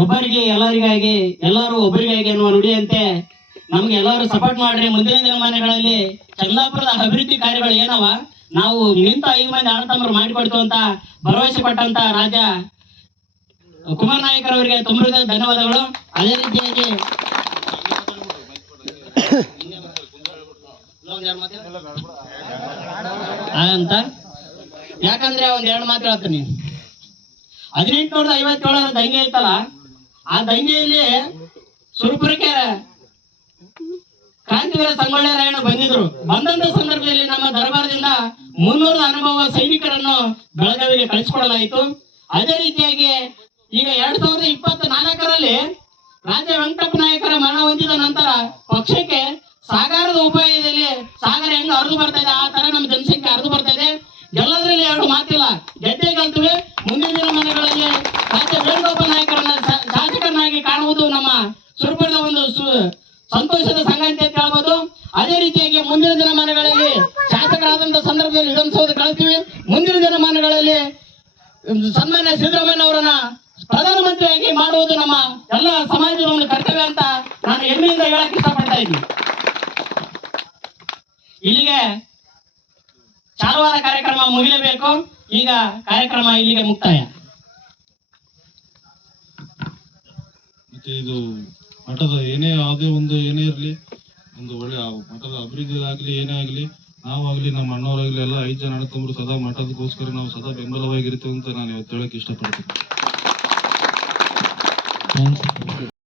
ಒಬ್ಬರಿಗೆ ಎಲ್ಲರಿಗಾಗಿ ಎಲ್ಲರೂ ಒಬ್ಬರಿಗಾಗಿ ಅನ್ನುವ ನುಡಿಯಂತೆ ನಮ್ಗೆ ಎಲ್ಲರೂ ಸಪೋರ್ಟ್ ಮಾಡ್ರಿ. ಮುಂದಿನ ದಿನಮಾನಗಳಲ್ಲಿ ಚಂದಾಪುರದ ಅಭಿವೃದ್ಧಿ ಕಾರ್ಯಗಳು ಏನವ ನಾವು ನಿಂತ 5 ಮಂದಿ ಆಳ್ತಂಬರು ಮಾಡಿಕೊಡ್ತು ಅಂತ ಭರವಸೆ ಕೊಟ್ಟಂತ ರಾಜ ಕುಮಾರ್ ನಾಯಕರವರಿಗೆ ತುಂಬ ಧನ್ಯವಾದಗಳು. ಅದೇ ರೀತಿಯಾಗಿ ಅಂತ ಯಾಕಂದ್ರೆ ಒಂದೆರಡು ಮಾತು ಹೇಳ್ತೀನಿ. 1857 ದಂಗೆ ಇತ್ತಲ್ಲ, ಆ ದಂಗೆಯಲ್ಲಿ ಸುರಪುರಕ್ಕೆ ಕ್ರಾಂತಿವೀರ ಸಂಗೊಳ್ಳಿ ರಾಯಣ್ಣ ಬಂದಿದ್ರು. ಬಂದಂತ ಸಂದರ್ಭದಲ್ಲಿ ನಮ್ಮ ದರ್ಬಾರದಿಂದ 300 ಅನುಭವ ಸೈನಿಕರನ್ನು ಬೆಳಗಾವಿಗೆ ಕಳಿಸಿಕೊಡಲಾಯಿತು. ಅದೇ ರೀತಿಯಾಗಿ ಈಗ 2024ರಲ್ಲಿ ರಾಜ ವೆಂಕಟಪ್ಪ ನಾಯಕರ ಮರಣ ಹೊಂದಿದ ನಂತರ ಪಕ್ಷಕ್ಕೆ ಸಾಗರದ ಉಪಾಯದಲ್ಲಿ ಸಾಗರ ಹೆಂಗ ಹರಿದು ಬರ್ತಾ ಇದೆ, ಆ ತರ ನಮ್ಮ ಜನಸಂಖ್ಯೆ ಹರಿದು ಬರ್ತಾ ಇದೆ. ಎಲ್ಲದರಲ್ಲಿ ಎರಡು ಮಾತಿಲ್ಲ, ಗೆದ್ದೆ ಗೆಲ್ತೀವಿ. ಮುಂದಿನ ದಿನಮಾನಗಳಲ್ಲಿ ರಾಜ ವೇಣುಗೋಪಾಲ ನಾಯಕರನ್ನ ಶಾಸಕರನ್ನಾಗಿ ಕಾಣುವುದು ನಮ್ಮ ಸುರಪುರದ ಒಂದು ಸಂತೋಷದ ಸಂಗತಿ ಅಂತ ಹೇಳ್ಬೋದು. ಅದೇ ರೀತಿಯಾಗಿ ಮುಂದಿನ ದಿನಮಾನಗಳಲ್ಲಿ ಶಾಸಕರಾದಂತಹ ಸಂದರ್ಭದಲ್ಲಿ ವಿಧಾನಸೌಧ ಕಳಿಸ್ತೀವಿ. ಮುಂದಿನ ದಿನಮಾನಗಳಲ್ಲಿ ಸನ್ಮಾನ್ಯ ಸಿದ್ದರಾಮಯ್ಯ ಅವರನ್ನ ಪ್ರಧಾನಮಂತ್ರಿಯಾಗಿ ಮಾಡುವುದು ನಮ್ಮ ಎಲ್ಲ ಸಮಾಜದ ಒಂದು ಕರ್ತವ್ಯ ಅಂತ ನಾನು ಹೆಮ್ಮೆಯಿಂದ ಹೇಳಕ್ ಇಷ್ಟಪಡ್ತಾ ಇದ್ದೀನಿ. ಇಲ್ಲಿಗೆ ಚಾಲುವಾದ ಕಾರ್ಯಕ್ರಮ ಮುಗಿಯಲೇಬೇಕು. ಈಗ ಕಾರ್ಯಕ್ರಮ ಇಲ್ಲಿಗೆ ಮುಕ್ತಾಯ. ಮತ್ತೆ ಇದು ಮಠದ ಏನೇ ಯಾವುದೇ ಒಂದು ಏನೇ ಇರಲಿ, ಒಂದು ಒಳ್ಳೆ ಮಠದ ಅಭಿವೃದ್ಧಿ ಆಗಲಿ ಏನೇ ಆಗಲಿ, ನಾವಾಗಲಿ ನಮ್ಮ ಅಣ್ಣವರಾಗಲಿ ಎಲ್ಲ 5 ಜನ ಅಣ್ಣತಮ್ಮರು ಸದಾ ಮಠದಕ್ಕೋಸ್ಕರ ನಾವು ಸದಾ ಬೆಂಬಲವಾಗಿರ್ತೀವಿ ಅಂತ ನಾನು ಇವತ್ತು ಹೇಳಕ್ ಇಷ್ಟಪಡ್ತೀನಿ.